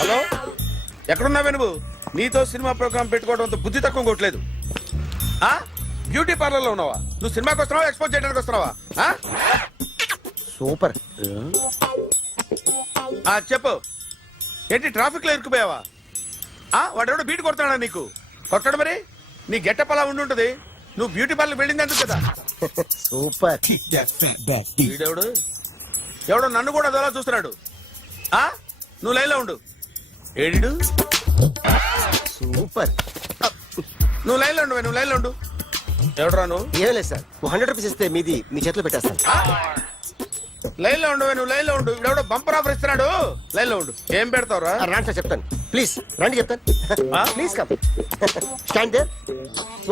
Hello, ఎక్కడున్నావే నువ్వు? నీతో cinema programme పెట్టుకోవడంతో బుద్ధి తక్కువ కొట్టలేదు. బ్యూటీ పార్లర్ లో ఉన్నావా? నువ్వు సినిమాకి వస్తున్నావా, ఎక్స్పోజ్ చేయడానికి వస్తున్నావా? సూపర్. చెప్పు, ఏంటి ట్రాఫిక్ లో ఇరుక్కుపోయావా? వాడెవడో బీట్ కొడతాడా నీకు? కొట్టడు మరి. నీ గెట్టప్ అలా ఉండి ఉంటది. నువ్వు బ్యూటీ పార్లర్ వెళ్ళింది ఎందుకు కదా? సూపర్. వీడెవడు? ఎవడో నన్ను కూడా అదోలా చూస్తున్నాడు. నువ్వు లైన్ లో ఉండు. ఏడు సూపర్. నువ్వు లైన్ లో ఉండు, నువ్వు లైన్ లో ఉండు. ఎవడరా నువ్వు? ఏం లేదు సార్, 100 రూపీస్ ఇస్తే మీది మీ చేతిలో పెట్టేస్తాను. లైన్ లో ఉండు, నువ్వు లైన్ లో ఉండు. ఇవిడెవడో బంపర్ ఆఫర్ ఇస్తున్నాడు. లైన్ లో ఉండు. ఏం పెడతావురా? రాండి సార్, చెప్తాను. ప్లీజ్ రండి, చెప్తాను. Please come. Stand there.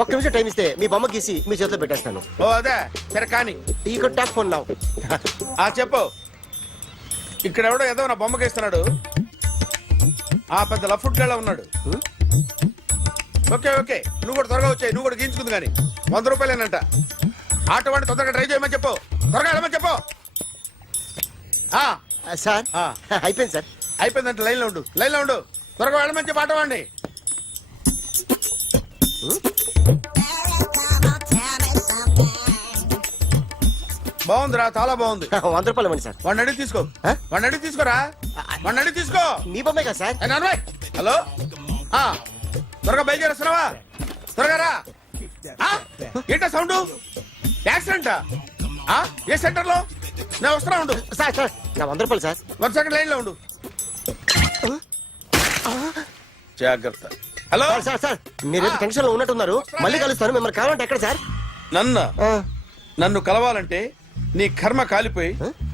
ఒక్క నిమిషం టైం ఇస్తే మీ బొమ్మ గీసి మీ చేతిలో పెట్టేస్తాను. ఓ అదే సరే కానీ. ఈ కుడ్ టాక్ ఫోన్ నౌ. చెప్పు. ఇక్కడ ఎవడో ఏదో నా బొమ్మకి ఇస్తున్నాడు. పెద్ద లఫుట్ గళ్ళ ఉన్నాడు. ఓకే ఓకే, నువ్వు కూడా త్వరగా వచ్చాయి. నువ్వు కూడా గీంచుకుంది కానీ 100 రూపాయలేనంట. ఆటో వాడిని తొందరగా ట్రై చేయమని చెప్పు. త్వరగా వెళ్ళమని చెప్పు. సార్ అయిపోయింది సార్. అయిపోయిందంటే లైన్ లో ఉండు, లైన్ లో ఉండు. త్వరగా వెళ్ళమని చెప్పు ఆటో వాడిని. బాగుందిరా, చాలా బాగుంది. 100 రూపాయలు ఇవ్వండి సార్. వాడిని అడిగి తీసుకో. వాడిని అడిగి తీసుకోరా. వాడిని అడిగి తీసుకో. మీ బొమ్మే కదా సార్. హలో, త్వరగా బయలుదేరేస్తున్నావా? త్వరగా రా. ఏంటా సౌండ్? యాక్సిడెంట్? ఏ సెంటర్ లో? నేను వస్తున్నా ఉండు. సార్ సార్ నా 100 రూపాయలు సార్. 1 సెకండ్ లైన్ లో ఉండు. జాగ్రత్త. హలో సార్ సార్, మీరు టెన్షన్ లో ఉన్నట్టున్నారు. మళ్ళీ కలుస్తాను. మిమ్మల్ని కావాలంటే ఎక్కడ సార్? నన్ను కలవాలంటే నీ కర్మ కాలిపోయి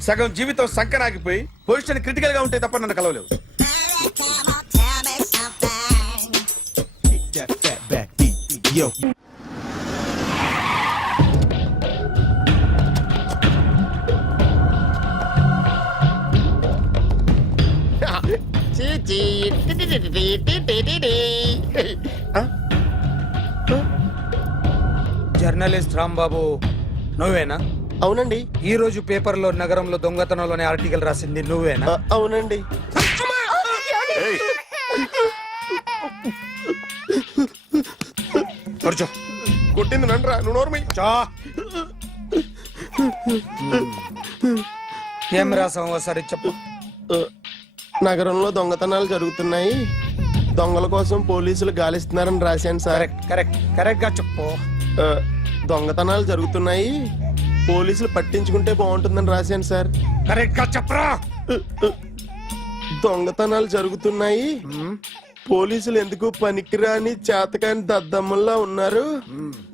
సగం జీవితం సంకనాగిపోయి పొజిషన్ క్రిటికల్ గా ఉంటే తప్ప నన్ను కలవలేవు. జర్నలిస్ట్ రాంబాబు నువ్వేనా? అవునండి. ఈ రోజు పేపర్లో నగరంలో దొంగతనంలోనే ఆర్టికల్ రాసింది నువ్వేనా? అవునండి. కొట్టింది నండ్రా, నువ్వు నోర్మి. ఏం రాసావు ఒకసారి చెప్పు. నగరంలో దొంగతనాలు జరుగుతున్నాయి, దొంగల కోసం పోలీసులు గాలిస్తున్నారని రాశాను సార్. కరెక్ట్ గా చెప్పు. దొంగతనాలు జరుగుతున్నాయి, పోలీసులు పట్టించుకుంటే బాగుంటుందని రాశాను సార్. కరెక్ట్ గా చెప్పరా. దొంగతనాలు జరుగుతున్నాయి, పోలీసులు ఎందుకు పనికిరాని చేతకాని దద్దమ్మల్లా ఉన్నారు,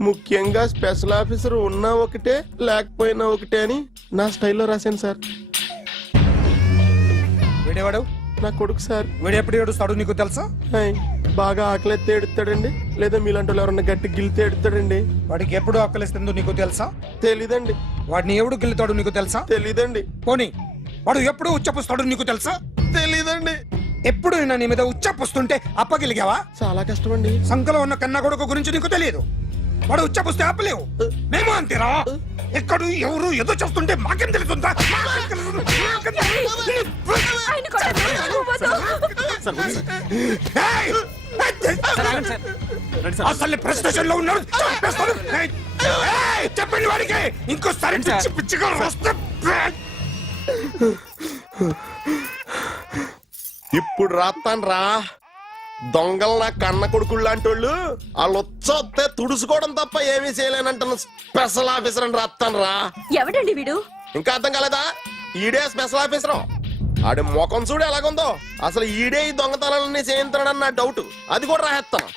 ముఖ్యంగా స్పెషల్ ఆఫీసర్ ఉన్నా ఒకటే లేకపోయినా ఒకటే అని నా స్టైల్లో రాశాను సార్. వీడేవాడు? నా కొడుకు సార్. వీడు ఎప్పుడు ఏడుస్తాడు నీకు తెలుసా? బాగా ఆకలిస్తే ఎడుతాడండి, లేదా మీలాంటి వాళ్ళు ఎవరన్నా గట్టి గిల్లితే ఎడుతాడండి. వాడికి ఎప్పుడు ఆకలిస్తుందో నీకు తెలుసా? తెలీదండి. వాడిని ఎవడు గిల్లుతాడు నీకు తెలుసా? తెలీదండి. పోనీ వాడు ఎప్పుడు ఉచ్చపుస్తాడు నీకు తెలుసా? తెలీదండి. ఎప్పుడు నీ మీద ఉచ్చపుస్తుంటే అప్పగిలిగావా? చాలా కష్టం అండి. సంకలో ఉన్న కన్న కొడుకు గురించి నీకు తెలియదు. వాడు ఉచ్చపుస్తే ఆపలేవు. మేము అంతేరా. ఎక్కడు ఎవరు ఏదో చేస్తుంటే మాకేం తెలుస్తుందా? అసలు ప్రెస్టేషన్ లో ఉన్నాడు. చెప్పండి వాడికి ఇంకోసారి పిచ్చి పిచ్చిగా వస్తే. ఇప్పుడు రాత్తాను రా. దొంగలు నా కన్న కొడుకులు లాంటి వాళ్ళు వాళ్ళు వచ్చొస్తే తుడుచుకోవడం తప్ప ఏమీ చేయలేనంటున్న స్పెషల్ ఆఫీసర్ అని రాత్తాను రా. ఎవడండి వీడు? ఇంకా అర్థం కాలేదా? ఈడే స్పెషల్ ఆఫీసర్. ఆడి ముఖం చూడు ఎలాగుందో. అసలు ఈడే ఈ దొంగతనాలన్నీ చేయించాడని నా డౌట్. అది కూడా రాసేస్తాను.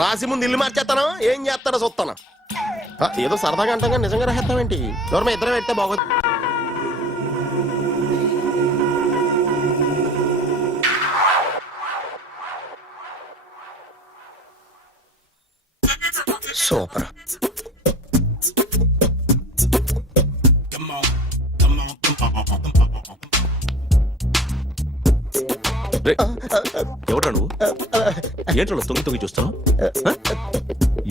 రాసి ముందు ఇల్లు మార్చేస్తాను. ఏం చేస్తాడో చూస్తాను. ఏదో సరదాగా అంటాం, నిజంగా రాసేస్తామేంటి? ఎవరు ఇద్దరం పెడితే బాగోదు. సూపర్. ఎవడ్రా నువ్వు? ఏంట్రోలో తొంగి తొంగి చూస్తున్నావు?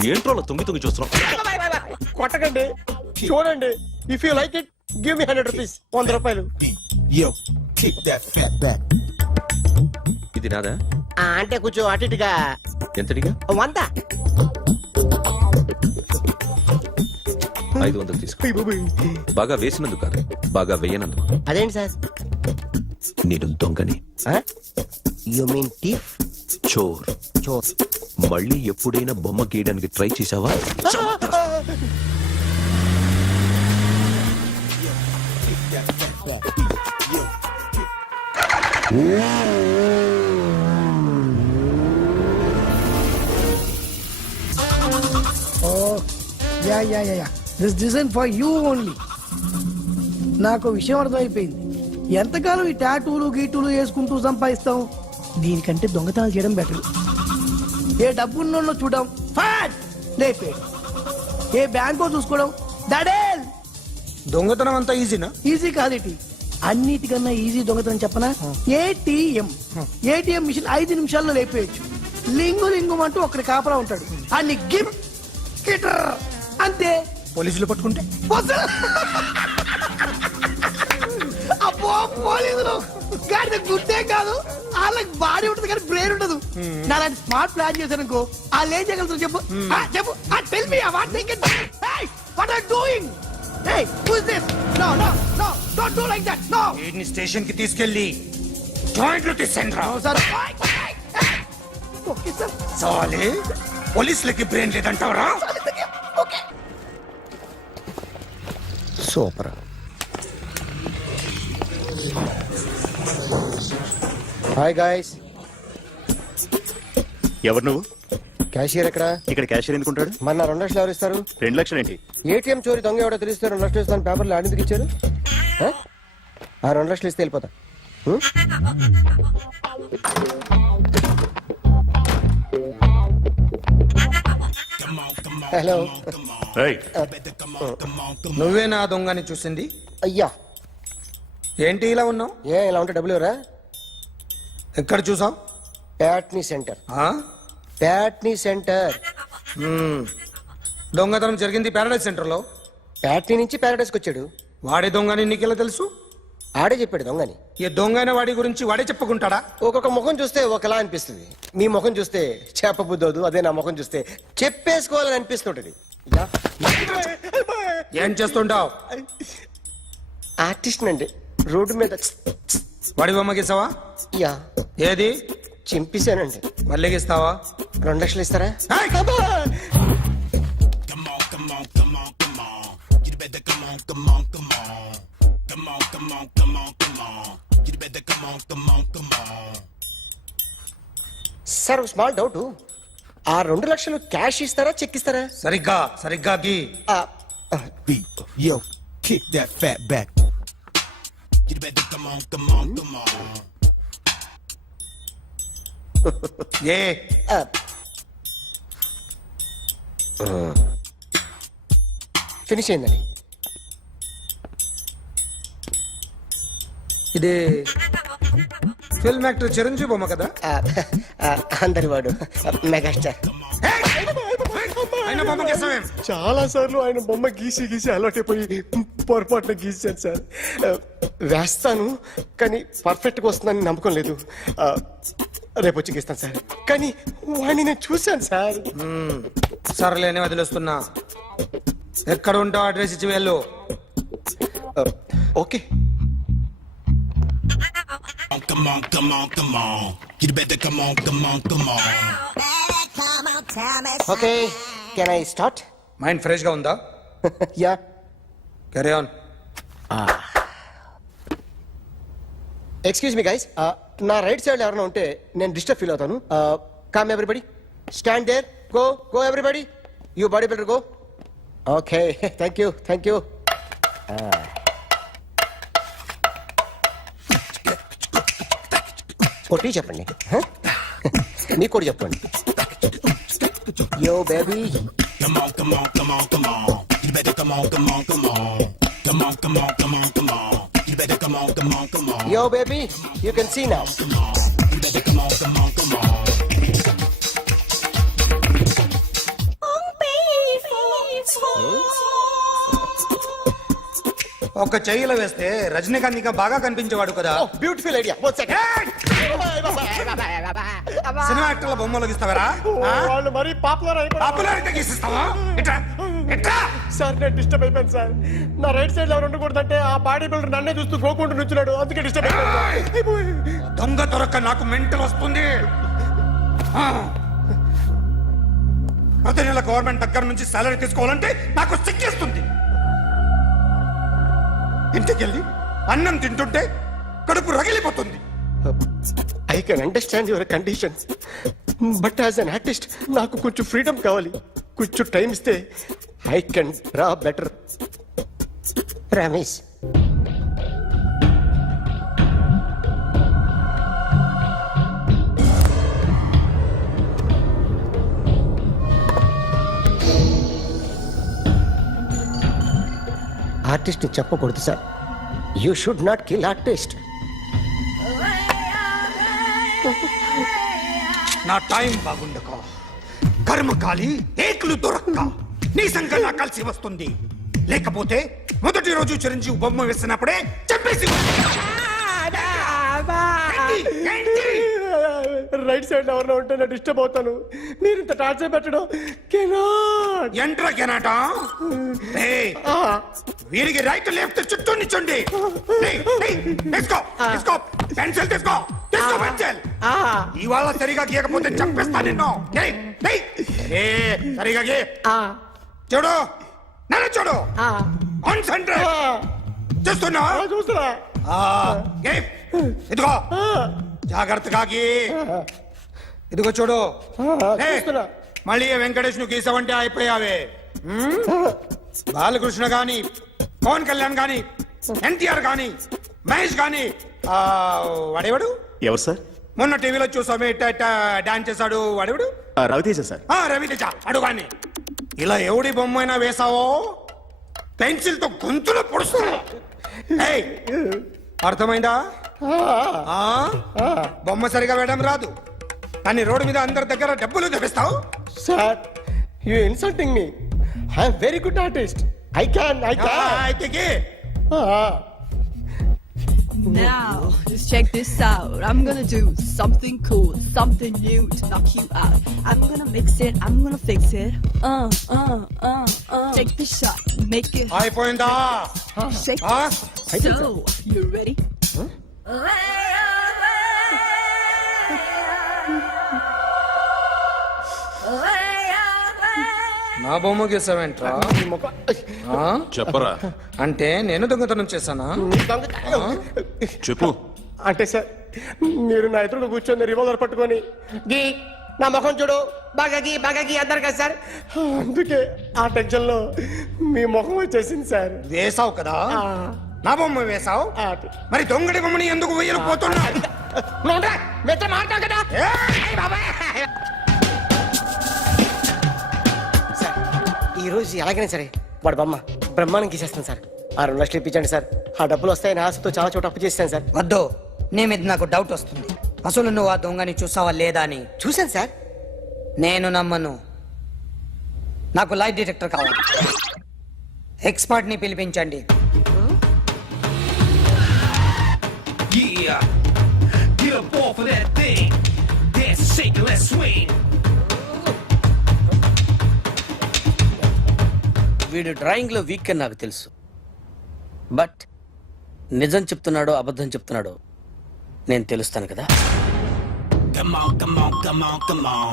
ఏంట్రోలో తొంగి తొంగి చూస్తున్నావు? కొట్టకండి, చూడండి. If you like it give me 100 rupees. 100 రూపాయలు. Yo, kick that fat back. ఇది నాదా? అంటే కొంచెం అటు ఇటుగా ఎంతడిగా? 100. 500 తీసుకో. బాగా వేసినందుకు కాదు, బాగా వేయనందుకు. అదేంటి సార్? నేను దొంగని, యు మీన్ థీఫ్? చోర్. చోర్. మళ్ళీ ఎప్పుడైనా బొమ్మ గీయడానికి ట్రై చేసావా? Yeah this design for you only. నాకు విషయం అర్థమైపోయింది. ఎంతకాలం ఈ టాటూలు గీటూలు వేసుకుంటూ సంపాదిస్తాం? దీనికంటే దొంగతనాలు చేయడం బెటర్. ఏ డబ్బున్నోళ్ళు చూడడం ఫాట్ లేపేడు, ఏ బ్యాంకో చూసుకోవడం దడేల్. దొంగతనం అంతా ఈజీనా? ఈజీ కాదేటి, అన్నిటికన్నా ఈజీ దొంగతనం చెప్పనా? ఏటీఎం మిషన్ 5 నిమిషాల్లో లేపేయచ్చు. లింగు అంటూ ఒకటి కాపలా ఉంటాడు, అన్ని గిమ్ గిటర్ అంతే. పోలీసులు పట్టుకుంటే వదలు. అబ్బో పోలీసులు గాడి గుర్తే కాదు, వాళ్ళకి బాడీ ఉంటుంది కానీ బ్రెయిన్ ఉండదు. నాలాంటి స్మార్ట్ ప్లాన్ చేశానుకో వాళ్ళు ఏం చేయగలుగుతారు చెప్పు? చెప్పు. Tell me what they can. What are doing? Hey, who is this? No, don't do like that. No. వీడిని స్టేషన్ కి తీసుకెళ్ళి జాయింట్లు తీసేయండిరా. No, sir. Okay, sir. సాలే పోలీసులకి బ్రెయిన్ లేదంటావరా? Okay. సూపర్. Hi guys. ఎవరు నువ్వు? క్యాషియర్ ఎక్కడ? ఇక్కడ క్యాషియర్ ఎందుకుంటాడు? మన 2 లక్షలు ఎవరు ఇస్తారు? 2 లక్షలు ఏంటి? ఏటీఎం చోరీ దొంగ ఎవడో తెలిస్తే 2 లక్షలు ఇస్తాను పేపర్లు ఆడిందుకు ఇచ్చారు. ఆ 2 లక్షలు ఇస్తే వెళ్ళిపోతా. హలో. ఏయ్, నువ్వే నా దొంగని చూసింది? అయ్యా, ఏంటి ఇలా ఉన్నావు? ఇలా ఉంటే డబ్బులు ఎవరా? ఎక్కడ చూసావు? ప్యాట్నీ సెంటర్. ప్యాట్నీ సెంటర్. దొంగతనం జరిగింది ప్యారడైజ్ సెంటర్ లో. ప్యాట్నీ నుంచి ప్యారడైస్కి వచ్చాడు. వాడే దొంగని నీకెలా తెలుసు? ఆడే చెప్పాడు దొంగని. ఈ దొంగైన వాడి గురించి వాడే చెప్పుకుంటాడా? ఒక్కొక్క ముఖం చూస్తే ఒకలా అనిపిస్తుంది. మీ ముఖం చూస్తే చెప్పబుద్దోదు, అదే నా ముఖం చూస్తే చెప్పేసుకోవాలని అనిపిస్తుంటది. ఏం చేస్తుంటావు? ఆర్టిస్ట్ అండి, రోడ్డు మీద. వాడి బొమ్మ గీసావా? యా. ఏది? చింపేశానండి. మళ్ళీ గీస్తావా? 2 లక్షలు ఇస్తారా? సార్ స్మాల్ డౌట్, ఆ 2 లక్షలు క్యాష్ ఇస్తారా చెక్ ఇస్తారా? సరిగ్గా గీ. Yo, kick that fat back. You better come on. A finish అయిందండి. ఇది ఫిల్మ్ యాక్టర్ చిరంజీవి బొమ్మ కదా? అందరి వాడు మెగాస్టార్. ఆయన బొమ్మ గీసావేం? చాలా సార్లు ఆయన బొమ్మ గీసి అలవాటైపోయి పొరపాటున గీసాను సార్. వేస్తాను కానీ పర్ఫెక్ట్గా వస్తుందని నమ్మకం లేదు. రేపు వచ్చి గీస్తాను సార్. కానీ వాడిని నేను చూశాను సార్. సర్లేని వదిలేస్తున్నా. ఎక్కడ ఉంటావు అడ్రస్ ఇచ్చి వెళ్ళు. Okay. Come on. You better come on. Okay, can I start? Mind fresh గా ఉందా? Yeah. Carry on. Excuse me guys, నా రైట్ సైడ్ ఎవరైనా ఉంటే నేను డిస్టర్బ్ ఫీల్ అవుతాను. Come everybody, stand there. Go everybody, you body builder go. Okay, thank you. కొట్టి చెప్పండి, మీకు కూడా చెప్పండి. Yo baby. Come on. You better come on. Come on. You better come on. Yo baby, you can see now. You better come on. ఒక చెయ్యిలో వేస్తే రజనీకాంత్ ఇంకా బాగా కనిపించేవాడు కదా. Beautiful idea. 1 second. సినిమా యాక్టర్ల బొమ్మలు గీస్తావరా వాళ్ళు మరీ పాపులర్ అయిపోయి పాపులారిటీ గీసిస్తావా ఇట్రా ఇట్రా సార్ నేను డిస్టర్బ్ అయిపోయాను సార్ నా రైట్ సైడ్ ఎవరు ఉండకూడదంటే ఆ బాడీ బిల్డర్ నన్నే చూస్తూ గోకుంటూ నుంచున్నాడు అందుకే డిస్టర్బ్ అయిపోయాను దొంగ దొరక్క నాకు మెంటల్ వస్తుంది ఆ. ప్రతి నెల గవర్నమెంట్ దగ్గర నుంచి సాలరీ తీసుకోవాలంటే నాకు సిగ్గేస్తుంది ఇంటికెళ్ళి అన్నం తింటుంటే కడుపు రగిలిపోతుంది I can understand your conditions but as an artist నాకు కొంచెం ఫ్రీడమ్ కావాలి కొంచెం టైం ఇస్తే I can draw better Ramesh artist చెప్పకూడదు sir you should not kill artist నా టైం బాగుండక కర్మకాలి ఏకులు దొరక్క నీ సంఖ్య నాకు కలిసి వస్తుంది లేకపోతే మొదటి రోజు చిరంజీవి బొమ్మ వేసినప్పుడే చెప్పేసి రైట్ సైడ్ ఎవరిలో ఉంటే నేను డిస్టర్బ్ అవుతాను మీరు ఇంత టార్చర్ పెట్టడం కెనాట్ ఎంట్రా కెనాట వీరికి రైట్ లెఫ్ట్ చుట్టూ నిచ్చండి తీసుకో తీసుకో పెన్సిల్ తీసుకో తీసుకో పెన్సిల్ ఇవాళ సరిగా గీయకపోతే చంపేస్తా నిన్ను సరిగా గీ చూడు నన్ను చూడు కాన్సంట్రేట్ చూస్తున్నా చూస్తున్నా ఇదిగో జాగ్రత్తగా గీ ఇదిగో చూడు చూస్తున్నా. మళ్ళీ వెంకటేష్ ను గీసావంటే అయిపోయావే బాలకృష్ణ గాని పవన్ కళ్యాణ్ గాని ఎన్టీఆర్ గాని మహేష్ గాని వాడేవాడు ఎవరు సార్? మొన్న టీవీలో చూసామే డాన్స్ చేశాడు వాడేవాడు రవితేజ సార్. రవితేజ అడుగాని ఇలా ఎవడి బొమ్మైనా వేసావో పెన్సిల్ తో గొంతులో పొడుస్తాను అర్థమైందా బొమ్మ సరిగా వేయడం రాదు కానీ రోడ్డు మీద అందరి దగ్గర డబ్బులు తెప్పిస్తావు sir you insulting me I'm very good artist I can అయితే Now, just check this out. I'm gonna do something cool, something new to knock you out. I'm gonna mix it, I'm gonna fix it. Take the shot, make it hot, అయిపోయిందా shake it. So, you ready? నా బొమ్మ గీసావేంట్రా చెప్పరా అంటే నేను దొంగతనం చేశానా చెప్పు. అంటే సార్ మీరు నా ఎదురు కూర్చొని రివాల్వర్ పట్టుకొని గీ నా ముఖం చూడు బాగా గీ అన్నారు కదా సార్ అందుకే ఆ టెన్షన్ లో మీ ముఖం వచ్చేసింది సార్ వేసావు కదా నా బొమ్మ వేసావు మరి దొంగడి బొమ్మని ఎందుకు వేయలు పోతున్నా సార్ ఈ రోజు ఎలాగైనా సరే వాడు బొమ్మ బ్రహ్మాండం గీసేస్తాను సార్ 6 లక్షలు ఇప్పించండి సార్ ఆ డబ్బులు వస్తాయని ఆశతో చాలా చోట అప్పు చేస్తాను సార్ వద్దు నీ మీద నాకు డౌట్ వస్తుంది అసలు నువ్వు ఆ దొంగని చూసావా లేదా అని చూశాను సార్ నేను నమ్మను నాకు లైట్ డిటెక్టర్ కావాలి ఎక్స్పర్ట్ ని పిలిపించండి Yeah, get up off of that thing. Dance, shake, and let's swing. వీడు డ్రాయింగ్ లో వీక్ అని నాకు తెలుసు బట్ నిజం చెప్తున్నాడో అబద్ధం చెప్తున్నాడో నేను తెలుస్తాను కదా Come on, come on, come on, come on.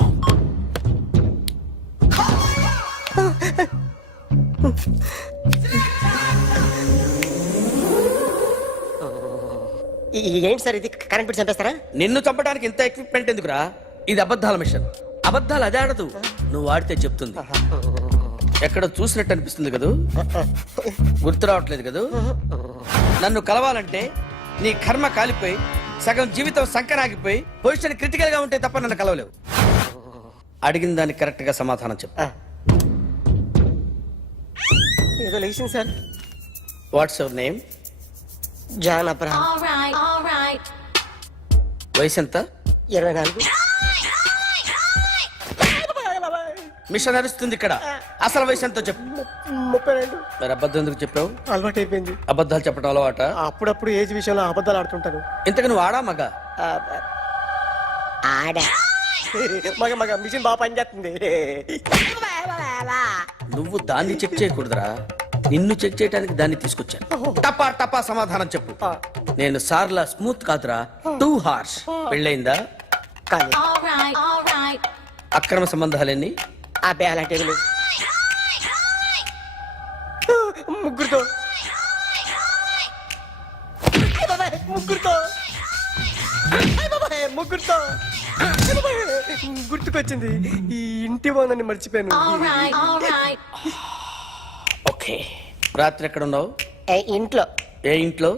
ఏంటి సార్ ఇది కరెంట్ బిల్ చంపేస్తారా నిన్ను చంపడానికి ఇంత ఎక్విప్మెంట్ ఎందుకురా ఇది అబద్ధాల మిషన్ అబద్ధాలు అదే ఆడదు నువ్వు వాడితే చెప్తుంది ఎక్కడ చూసినట్టు అనిపిస్తుంది కదూ గుర్తు రావట్లేదు కదూ నన్ను కలవాలంటే నీ కర్మ కాలిపోయి సగం జీవితం సంకనాగిపోయి పొజిషన్ క్రిటికల్ గా ఉంటే తప్ప నన్ను కలవలేవు అడిగిన దానికి కరెక్ట్ గా సమాధానం చెప్పు ఏదో లేచింది sir what's your name John Abraham వయసు ఎంత 24 మిషన్ నడుస్తుంది ఇక్కడ అసలు వయసు ఎంతో చెప్పు 32 మరి అబద్ధం ఎందుకు చెప్పావు అలవాటు అయిపోయింది అబద్ధాలు చెప్పడం అలవాట అప్పుడప్పుడు ఏజ్ విషయంలో అబద్ధాలు ఆడుతుంటాను ఇంతకు నువ్వు ఆడా మగ ఆడా మగ మిషన్ బాగా పనిచేస్తుంది. నువ్వు దాన్ని చెక్ చేయకూడదురా, నిన్ను చెక్ చేయడానికి దాన్ని తీసుకొచ్చాను. టపా టపా సమాధానం చెప్పు. నేను సార్లా స్మూత్ కాదురా, టూ హార్ష్. పెళ్ళైందా? కానీ అక్రమ సంబంధాలన్నీ? అబ్బే అలాంటి ముగ్గురుతో ముగ్గురుతో ముగ్గురుతో గుర్తుకొచ్చింది. ఈ ఇంటి బాగుందని మర్చిపోయాను. ఓకే. రాత్రి ఎక్కడ ఉన్నావు? ఇంట్లో. ఏ ఇంట్లో?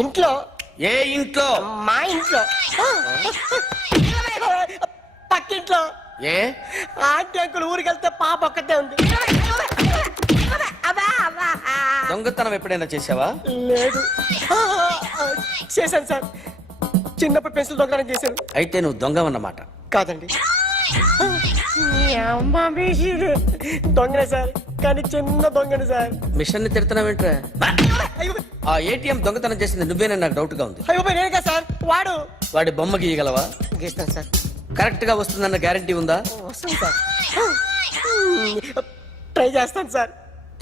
ఇంట్లో. ఏ ఇంట్లో? మా ఇంట్లో. పక్కింట్లో. ఏ ఆంటీ అంకుల్ ఊరికి వెళ్తే పాప ఒక్కతే ఉంది. దొంగతనం ఎప్పుడైనా చేసావా? లేదు. చేశాను సార్, చిన్నప్పుడు పెన్సిల్ దొంగతనం చేశాను. అయితే నువ్వు దొంగవన్నమాట. కాదండి, దొంగనే సార్, కానీ చిన్న దొంగని సార్. మిషన్ ని తిడుతున్నావేంట్రా? ఆ ఏటీఎం దొంగతనం చేసింది నువ్వేనని నాకు డౌట్ గా ఉంది. అయ్యో నేనే సార్. వాడి బొమ్మ గీయగలవా? గీస్తాను సార్. కరెక్ట్ గా వస్తుందన్న గ్యారంటీ ఉందా? వస్తుంది సార్, ట్రై చేస్తాను సార్.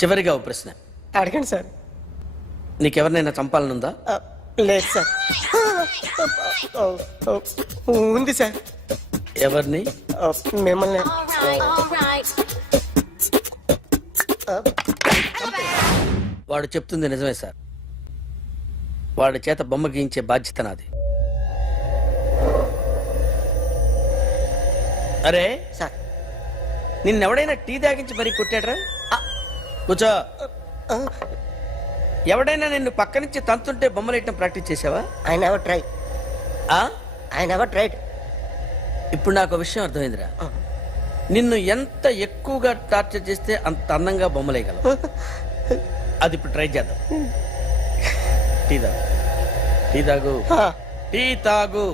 చివరిగా ఓ ప్రశ్న అడగండి సార్. నీకెవరినైనా చంపాలనుందా? లేదు సార్. ఉంది సార్. ఎవరిని? మిమ్మల్ని. వాడు చెప్తుంది నిజమే సార్. వాడి చేత బొమ్మ గీయించే బాధ్యత నాది. అరే సార్, నిన్నెవడైనా టీ తాగించి మరీ కొట్టాడ్రా? కూర్చో. ఎవడైనా నిన్ను పక్క నుంచి తంతుంటే బొమ్మలేయటం ప్రాక్టీస్ చేసావా? I never try. I never tried. ఇప్పుడు నాకు ఒక విషయం అర్థమైందిరా. నిన్ను ఎంత ఎక్కువగా టార్చర్ చేస్తే అంత అందంగా బొమ్మలేయగలవు. అది ఇప్పుడు ట్రై చేద్దాం. టీ తాగు, టీ తాగు, టీ తాగు.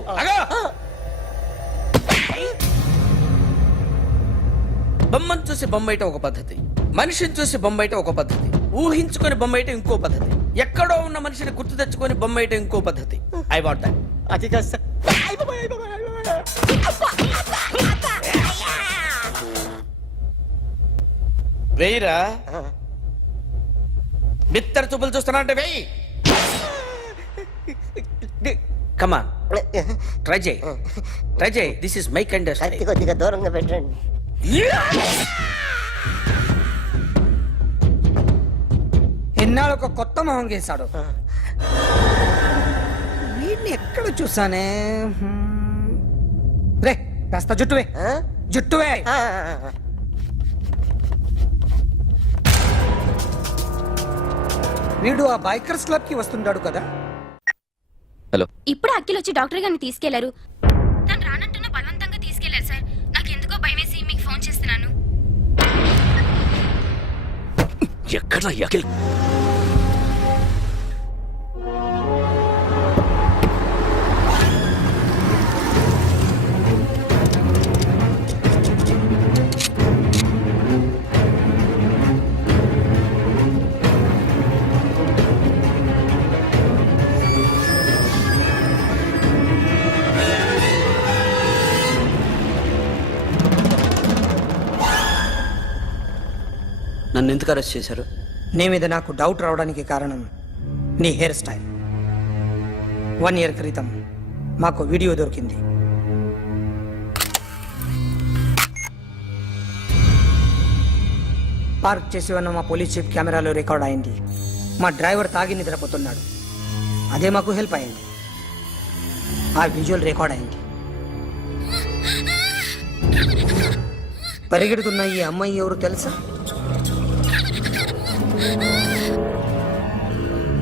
బొమ్మను చూసి బొమ్మేయటం ఒక పద్ధతి, మనిషిని చూసి బొమ్మేయటం ఒక పద్ధతి, ఊహించుకొని బొమ్మేయటం ఇంకో పద్ధతి, ఎక్కడో ఉన్న మనిషిని గుర్తు తెచ్చుకొని బొమ్మేయటం ఇంకో పద్ధతి. I want that. అది కాదు సార్. వెయ్యిరా. బిత్తర చూపులు చూస్తున్నా అంటే వెయ్యి. కమాన్, ట్రై చేయి, ట్రై చేయి. This is my kind. కొద్దిగా దూరంగా పెట్టండి. ఎన్నాళ్ళు ఒక కొత్త మొహం గీశాడు. వీడిని ఎక్కడ చూసానే? రే కాస్త జుట్టువే, జుట్టువే. వీడు ఆ బైకర్స్ క్లబ్ కి వస్తుంటాడు కదా. హలో, ఇప్పుడు అఖిల్ వచ్చి డాక్టర్ గారిని తీసుకెళ్లారు. తను రానంటున్న బలవంతంగా తీసుకెళ్లారు సార్. నాకు ఎందుకో భయం వేసి మీకు ఫోన్ చేస్తున్నాను. ఎక్కడ అఖిల్? నన్ను ఎందుకు అరెస్ట్ చేశారు? నీ మీద నాకు డౌట్ రావడానికి కారణం నీ హెయిర్ స్టైల్. 1 year క్రితం మాకు వీడియో దొరికింది. పార్క్ చేసి ఉన్న మా పోలీస్ జీప్ కెమెరాలో రికార్డ్ అయింది. మా డ్రైవర్ తాగి నిద్రపోతున్నాడు. అదే మాకు హెల్ప్ అయింది. ఆ విజువల్ రికార్డ్ అయింది. పరిగెడుతున్న ఈ అమ్మాయి ఎవరు తెలుసా?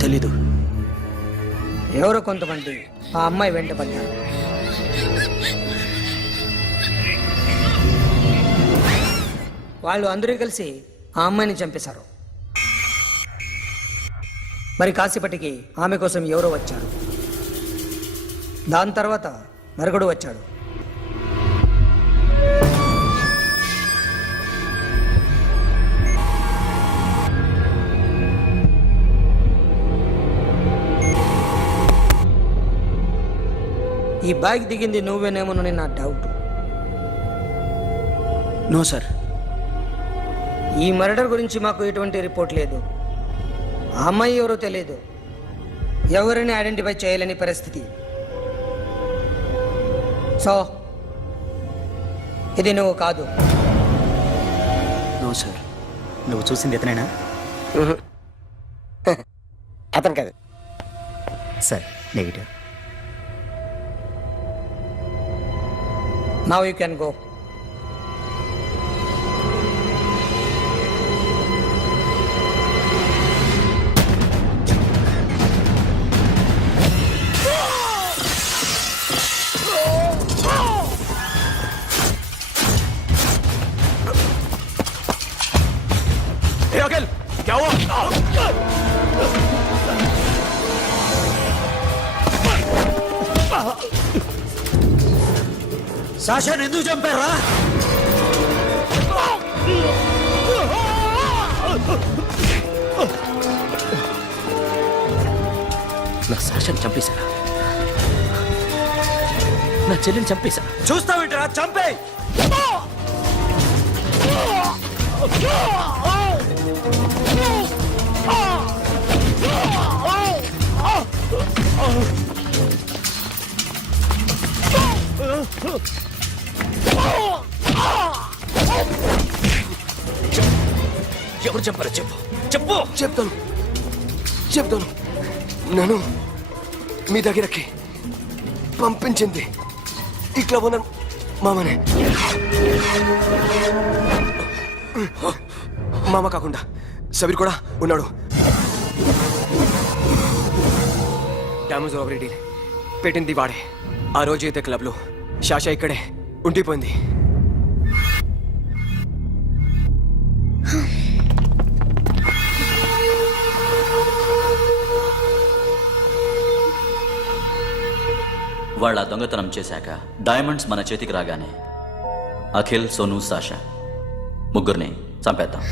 తెలీదు. ఎవరో కొంతమంది ఆ అమ్మాయి వెంట పడ్డారు. వాళ్ళు అందరూ కలిసి ఆ అమ్మాయిని చంపేశారు. మరి కాసేపటికి ఆమె కోసం ఎవరో వచ్చారు. దాని తర్వాత మరొకడు వచ్చాడు. ఈ బైక్ దిగింది నువ్వేనేమోనని నా డౌట్. No sir. ఈ మర్డర్ గురించి మాకు ఎటువంటి రిపోర్ట్ లేదు. ఆ అమ్మాయి ఎవరో తెలియదు, ఎవరిని ఐడెంటిఫై చేయలేని పరిస్థితి. సో ఇది నువ్వు కాదు. No sir. నువ్వు చూసింది ఎతనేనా? అతను కాదు సార్, negative. Now you can go. సాషాని ఎందుకు చంపారా? నా సాషాన్ని చంపేశారా? నా చెల్లిని చంపేశా. చూస్తావేంట్రా? చంపే. ఎవరు చంపారో చెప్పు, చెప్పు. చెప్తాను. నన్ను మీ దగ్గరకి పంపించింది ఇట్లా ఉన్న మామనే. మామ కాకుండా సబీర్ కూడా ఉన్నాడు. డ్యామేజ్ ఓవర్ డీల్ పెట్టింది వాడే. ఆ రోజు అయితే క్లబ్లో షాషా ఇక్కడే ఉండిపోయింది. వాళ్ళ దొంగతనం చేశాక డైమండ్స్ మన చేతికి రాగానే అఖిల్, సోను, సాషా ముగ్గురిని చంపేద్దాం.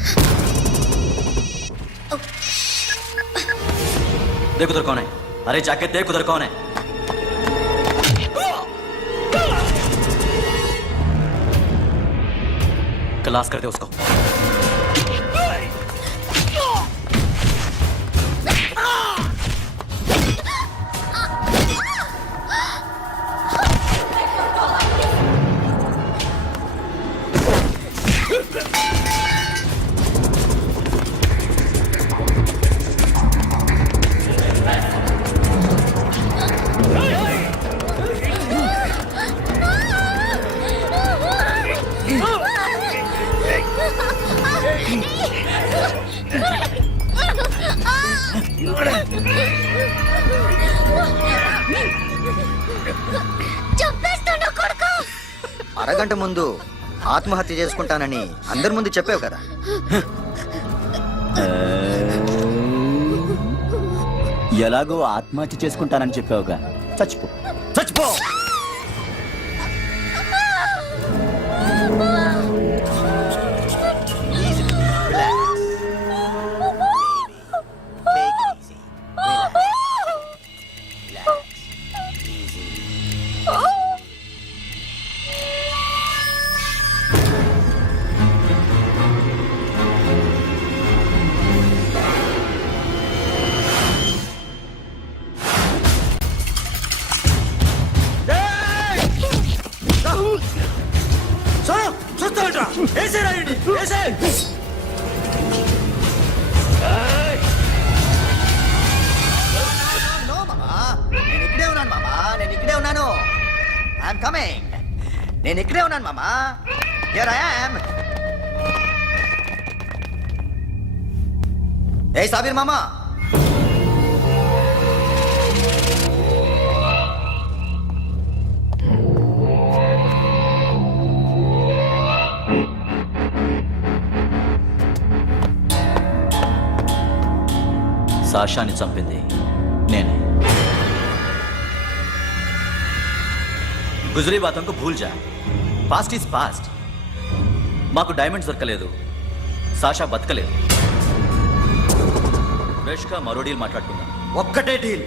देख उधर कौन है? अरे जाके देख उधर कौन है? क्लास करते उसको. అరగంట ముందు ఆత్మహత్య చేసుకుంటానని అందరి ముందు చెప్పావు కదా. ఎలాగో ఆత్మహత్య చేసుకుంటానని చెప్పావుగా, చచ్చిపో చచ్చిపో. నేను ఇక్కడే ఉన్నాను మామా. Here I am. ఏ సాబీర్ మామా, సాషాని చంపింది నేనే. గుజరీ బాతం కు భూల్ జా. Past is past. మాకు డైమండ్స్ దొరకలేదు, సాషా బతకలేదు. ఫ్రెష్గా మరో డీల్ మాట్లాడుకుందాం. ఒక్కటే డీల్,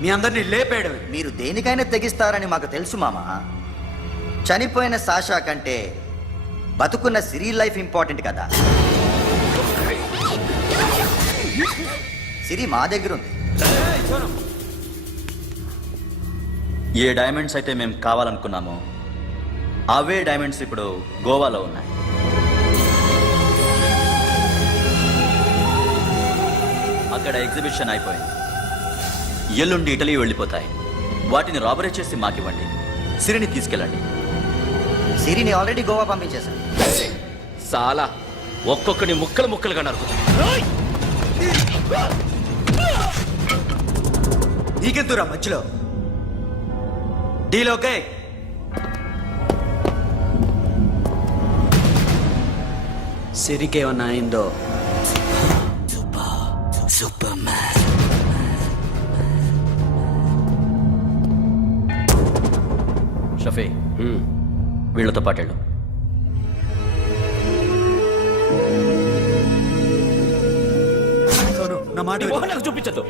మీ అందరినీ లేపేయడం. మీరు దేనికైనా తెగిస్తారని మాకు తెలుసు మామా. చనిపోయిన సాషా కంటే బతుకున్న సిరి లైఫ్ ఇంపార్టెంట్ కదా. సిరి మా దగ్గర ఉంది. ఏ డైమండ్స్ అయితే మేము కావాలనుకున్నామో అవే డైమండ్స్ ఇప్పుడు గోవాలో ఉన్నాయి. అక్కడ ఎగ్జిబిషన్ అయిపోయింది. ఎల్లుండి ఇటలీ వెళ్ళిపోతాయి. వాటిని రాబరీ చేసి మాకివ్వండి. సిరిని తీసుకెళ్ళండి. సిరిని ఆల్రెడీ గోవా పంపించేశాను. సాలా ఒక్కొక్కని ముక్కలు ముక్కలుగా నరుకు. నీకెందురా మధ్యలో డీల్ ఓకే. సిరికేమన్నా అయిందో షఫీ వీళ్ళతో పాటేళ్ళు. చూపించదు.